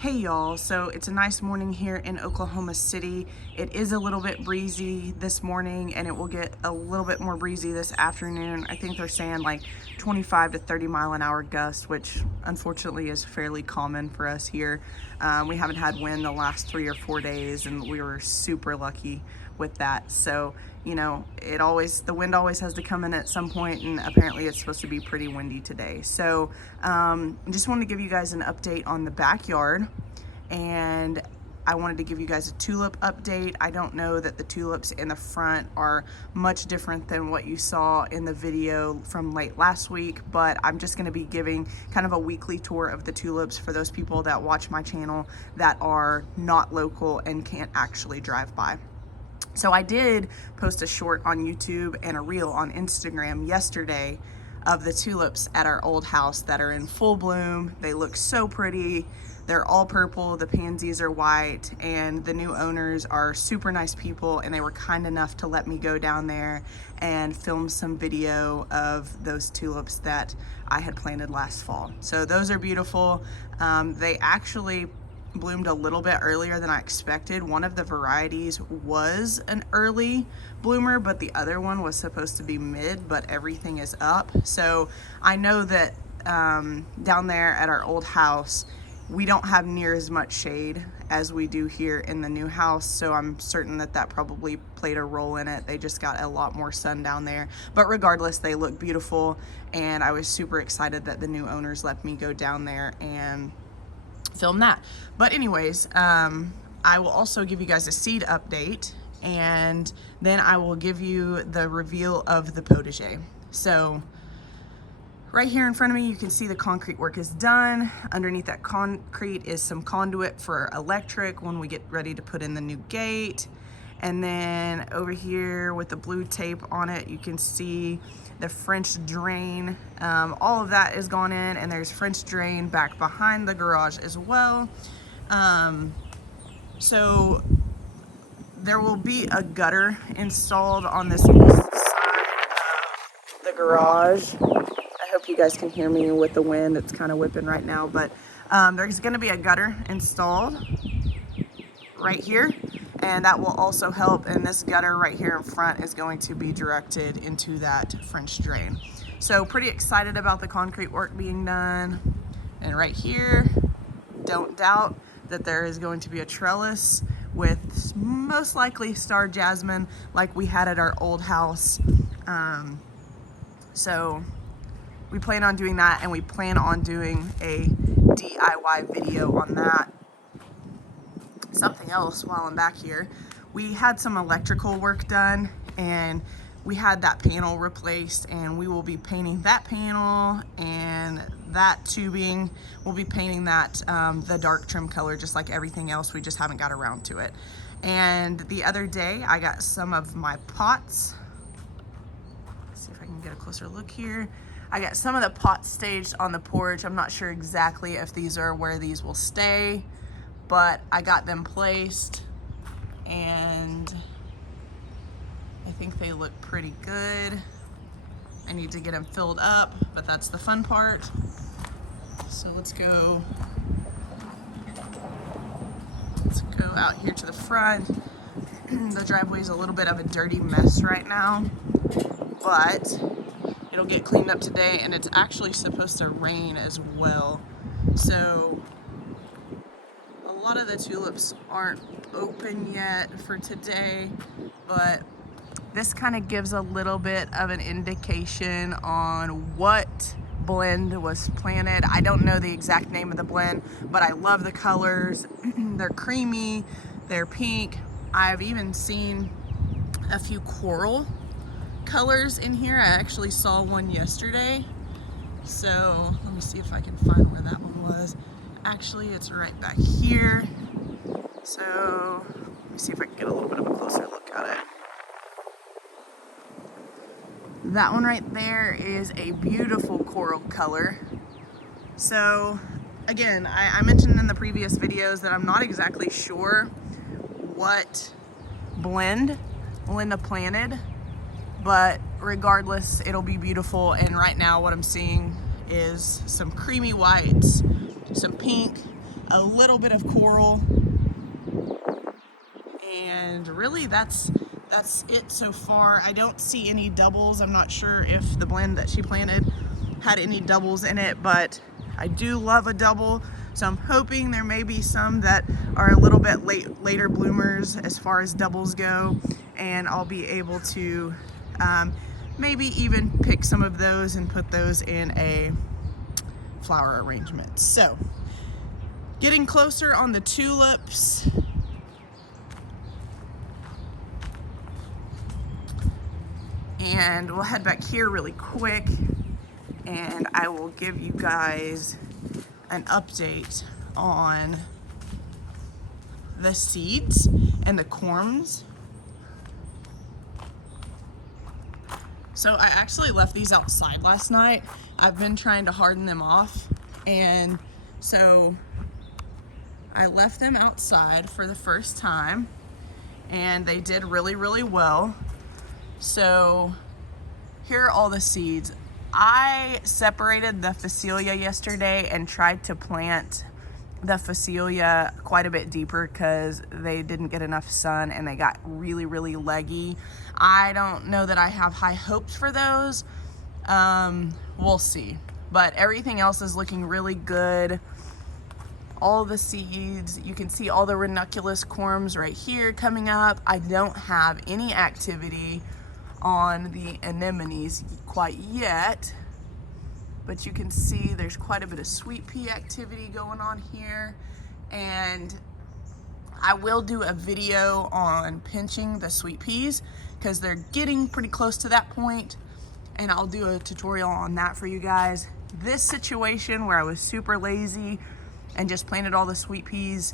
Hey y'all, so it's a nice morning here in Oklahoma City. It is a little bit breezy this morning and it will get a little bit more breezy this afternoon. I think they're saying like 25 to 30 mile an hour gust, which unfortunately is fairly common for us here. We haven't had wind the last 3 or 4 days and we were super lucky with that. So, you know, the wind always has to come in at some point, and apparently it's supposed to be pretty windy today. So just wanted to give you guys an update on the backyard, and I wanted to give you guys a tulip update. I don't know that the tulips in the front are much different than what you saw in the video from late last week, but I'm just gonna be giving kind of a weekly tour of the tulips for those people that watch my channel that are not local and can't actually drive by. So I did post a short on YouTube and a reel on Instagram yesterday of the tulips at our old house that are in full bloom. They look so pretty. They're all purple, the pansies are white, and the new owners are super nice people, and they were kind enough to let me go down there and film some video of those tulips that I had planted last fall. So those are beautiful. They actually bloomed a little bit earlier than I expected. One of the varieties was an early bloomer, but the other one was supposed to be mid, but everything is up. So I know that down there at our old house, we don't have near as much shade as we do here in the new house. So I'm certain that that probably played a role in it. They just got a lot more sun down there. But regardless, they look beautiful. And I was super excited that the new owners let me go down there and film that. But anyways, I will also give you guys a seed update, and then I will give you the reveal of the potager. So right here in front of me, you can see the concrete work is done. Underneath that concrete is some conduit for electric when we get ready to put in the new gate. And then over here with the blue tape on it, you can see the French drain. All of that is gone in, and there's French drain back behind the garage as well. So there will be a gutter installed on this east side of the garage. I hope you guys can hear me with the wind. It's kind of whipping right now, but there's going to be a gutter installed right here, and that will also help. And this gutter right here in front is going to be directed into that French drain. So pretty excited about the concrete work being done. And right here, don't doubt that there is going to be a trellis with most likely star jasmine like we had at our old house. So we plan on doing that, and we plan on doing a DIY video on that. Something else while I'm back here, we had some electrical work done, and we had that panel replaced, and we will be painting that panel and that tubing. We'll be painting that the dark trim color just like everything else. We just haven't got around to it. And the other day I got some of my pots. Let's see if I can get a closer look here. I got some of the pots staged on the porch. I'm not sure exactly if these are where these will stay, but I got them placed, and I think they look pretty good. I need to get them filled up, but that's the fun part. So let's go out here to the front. The driveway is a little bit of a dirty mess right now, but it'll get cleaned up today, and it's actually supposed to rain as well. So a lot of the tulips aren't open yet for today, but this kind of gives a little bit of an indication on what blend was planted. I don't know the exact name of the blend, but I love the colors. They're creamy, they're pink. I've even seen a few coral colors in here. I actually saw one yesterday. So let me see if I can find where that one was. Actually, it's right back here. So let me see if I can get a little bit of a closer look at it. That one right there is a beautiful coral color. So again, I mentioned in the previous videos that I'm not exactly sure what blend Linda planted, but regardless, it'll be beautiful. And right now what I'm seeing is some creamy whites, some pink, a little bit of coral, and really that's it so far. I don't see any doubles. I'm not sure if the blend that she planted had any doubles in it, but I do love a double, so I'm hoping there may be some that are a little bit later bloomers as far as doubles go, and I'll be able to maybe even pick some of those and put those in a flower arrangement. So getting closer on the tulips. And we'll head back here really quick and I will give you guys an update on the seeds and the corms. So I actually left these outside last night. I've been trying to harden them off, and so I left them outside for the first time and they did really, really well. So here are all the seeds. I separated the Phacelia yesterday and tried to plant the Phacelia quite a bit deeper because they didn't get enough sun and they got really, really leggy. I don't know that I have high hopes for those. We'll see. But everything else is looking really good. All the seeds, you can see all the ranunculus corms right here coming up. I don't have any activity on the anemones quite yet, but you can see there's quite a bit of sweet pea activity going on here, and I will do a video on pinching the sweet peas because they're getting pretty close to that point, and I'll do a tutorial on that for you guys. This situation where I was super lazy and just planted all the sweet peas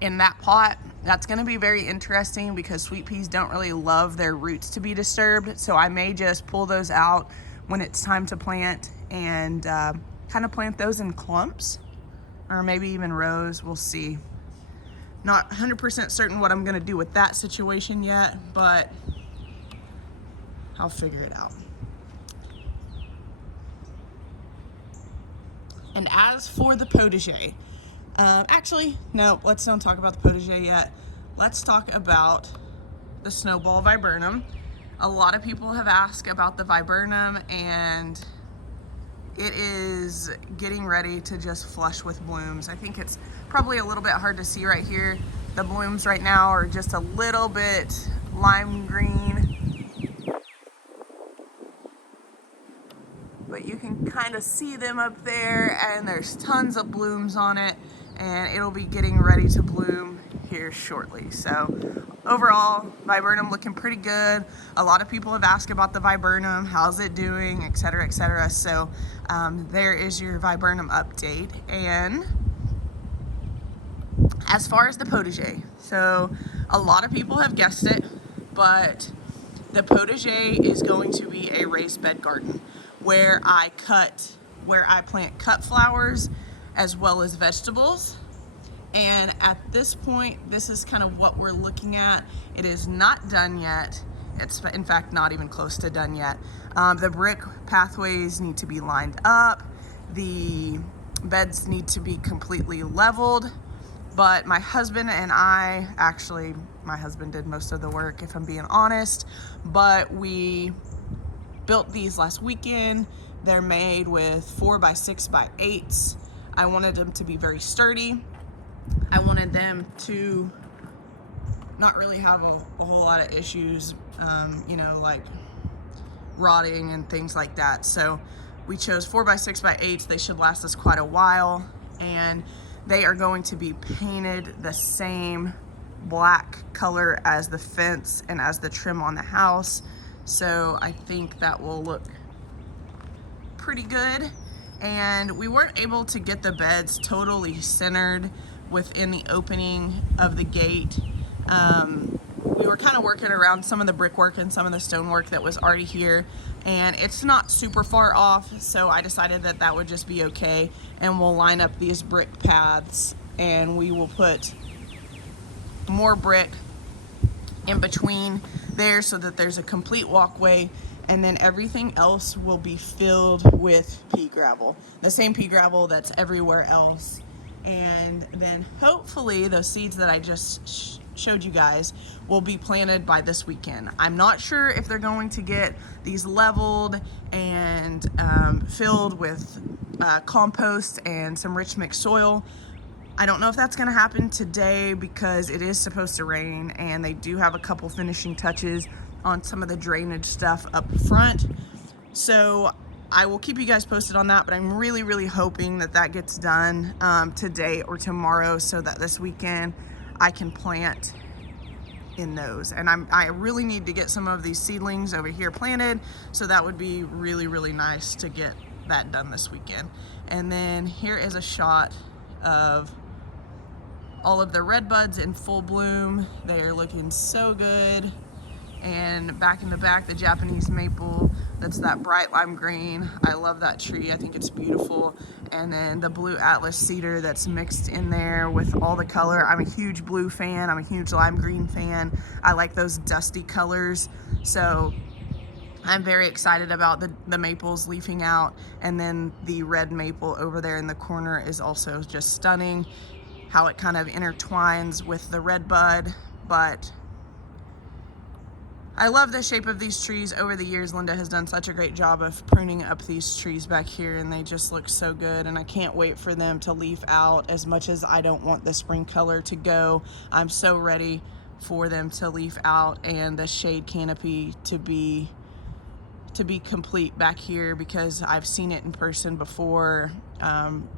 in that pot, that's going to be very interesting because sweet peas don't really love their roots to be disturbed. So I may just pull those out when it's time to plant and kind of plant those in clumps or maybe even rows. We'll see. Not 100% certain what I'm going to do with that situation yet, but I'll figure it out. And as for the potager, actually, no, let's don't talk about the potager yet. Let's talk about the snowball viburnum. A lot of people have asked about the viburnum, and it is getting ready to just flush with blooms. I think it's probably a little bit hard to see right here. The blooms right now are just a little bit lime green, but you can kind of see them up there, and there's tons of blooms on it, and it'll be getting ready to bloom here shortly. So overall, viburnum looking pretty good. A lot of people have asked about the viburnum, how's it doing, etc., etc. So there is your viburnum update. And as far as the potager, so a lot of people have guessed it, but the potager is going to be a raised bed garden where I plant cut flowers as well as vegetables. And at this point, this is kind of what we're looking at. It is not done yet. It's in fact not even close to done yet. The brick pathways need to be lined up. The beds need to be completely leveled. But my husband and I, actually my husband did most of the work if I'm being honest, but we built these last weekend. They're made with 4x6x8s. I wanted them to be very sturdy. I wanted them to not really have a whole lot of issues, you know, like rotting and things like that. So we chose 4x6x8s. They should last us quite a while, and they are going to be painted the same black color as the fence and as the trim on the house. So I think that will look pretty good. And we weren't able to get the beds totally centered within the opening of the gate. We were kind of working around some of the brickwork and some of the stonework that was already here, and it's not super far off, so I decided that that would just be okay, and we'll line up these brick paths and we will put more brick in between there so that there's a complete walkway, and then everything else will be filled with pea gravel, the same pea gravel that's everywhere else And then hopefully those seeds that I just showed you guys will be planted by this weekend. I'm not sure if they're going to get these leveled and filled with compost and some rich mixed soil. I don't know if that's going to happen today because it is supposed to rain, and they do have a couple finishing touches on some of the drainage stuff up front. So I will keep you guys posted on that, but I'm really hoping that that gets done today or tomorrow so that this weekend I can plant in those. And I really need to get some of these seedlings over here planted, so that would be really nice to get that done this weekend. And then here is a shot of all of the red buds in full bloom. They are looking so good. And back in the back, the Japanese maple, that's that bright lime green. I love that tree, I think it's beautiful. And then the blue Atlas cedar that's mixed in there with all the color. I'm a huge blue fan, I'm a huge lime green fan. I like those dusty colors. So I'm very excited about the maples leafing out. And then the red maple over there in the corner is also just stunning. How it kind of intertwines with the red bud, but I love the shape of these trees. Over the years, Linda has done such a great job of pruning up these trees back here, and they just look so good, and I can't wait for them to leaf out. As much as I don't want the spring color to go, I'm so ready for them to leaf out and the shade canopy to be complete back here, because I've seen it in person before,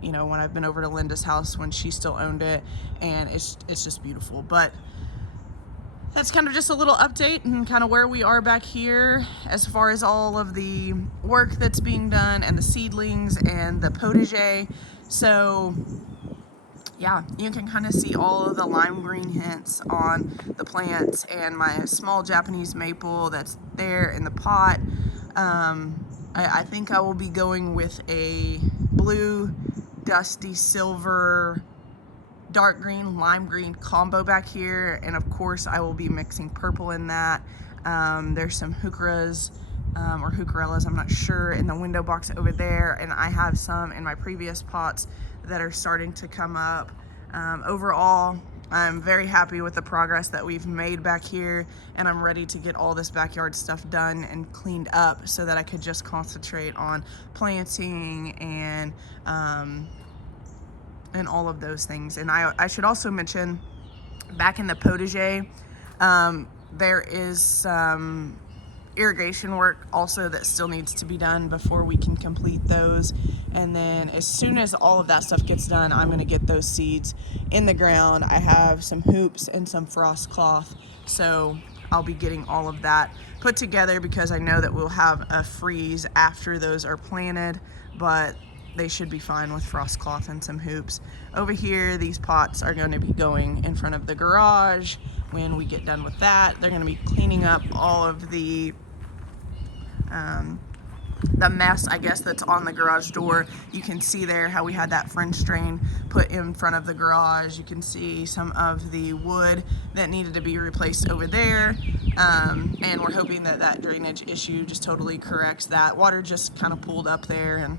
you know, when I've been over to Linda's house when she still owned it, and it's just beautiful. But that's kind of just a little update and kind of where we are back here as far as all of the work that's being done and the seedlings and the potager. So yeah, you can kind of see all of the lime green hints on the plants, and my small Japanese maple that's there in the pot. I think I will be going with a blue, dusty silver, dark green, lime green combo back here, and of course I will be mixing purple in that. There's some heucheras or heucherellas, I'm not sure, in the window box over there, and I have some in my previous pots that are starting to come up. Overall, I'm very happy with the progress that we've made back here, and I'm ready to get all this backyard stuff done and cleaned up so that I could just concentrate on planting and all of those things. And I should also mention, back in the potager, there is some irrigation work also that still needs to be done before we can complete those. And then as soon as all of that stuff gets done, I'm going to get those seeds in the ground. I have some hoops and some frost cloth, so I'll be getting all of that put together, because I know that we'll have a freeze after those are planted, but they should be fine with frost cloth and some hoops. Over here, these pots are going to be going in front of the garage. When we get done with that, they're going to be cleaning up all of the mess, I guess, that's on the garage door. You can see there how we had that French drain put in front of the garage. You can see some of the wood that needed to be replaced over there, and we're hoping that that drainage issue just totally corrects that. Water just kind of pooled up there, and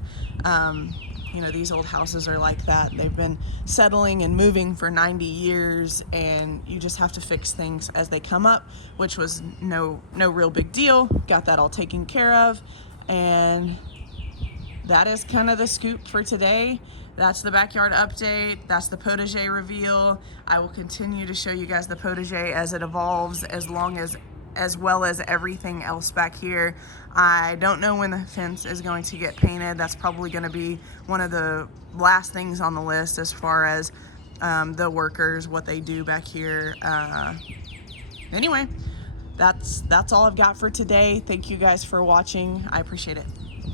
you know, these old houses are like that. They've been settling and moving for 90 years, and you just have to fix things as they come up, which was no real big deal. Got that all taken care of, and that is kind of the scoop for today. That's the backyard update. That's the potager reveal. I will continue to show you guys the potager as it evolves, as well as everything else back here. I don't know when the fence is going to get painted. That's probably going to be one of the last things on the list as far as the workers, what they do back here. Anyway, that's all I've got for today. Thank you guys for watching. I appreciate it.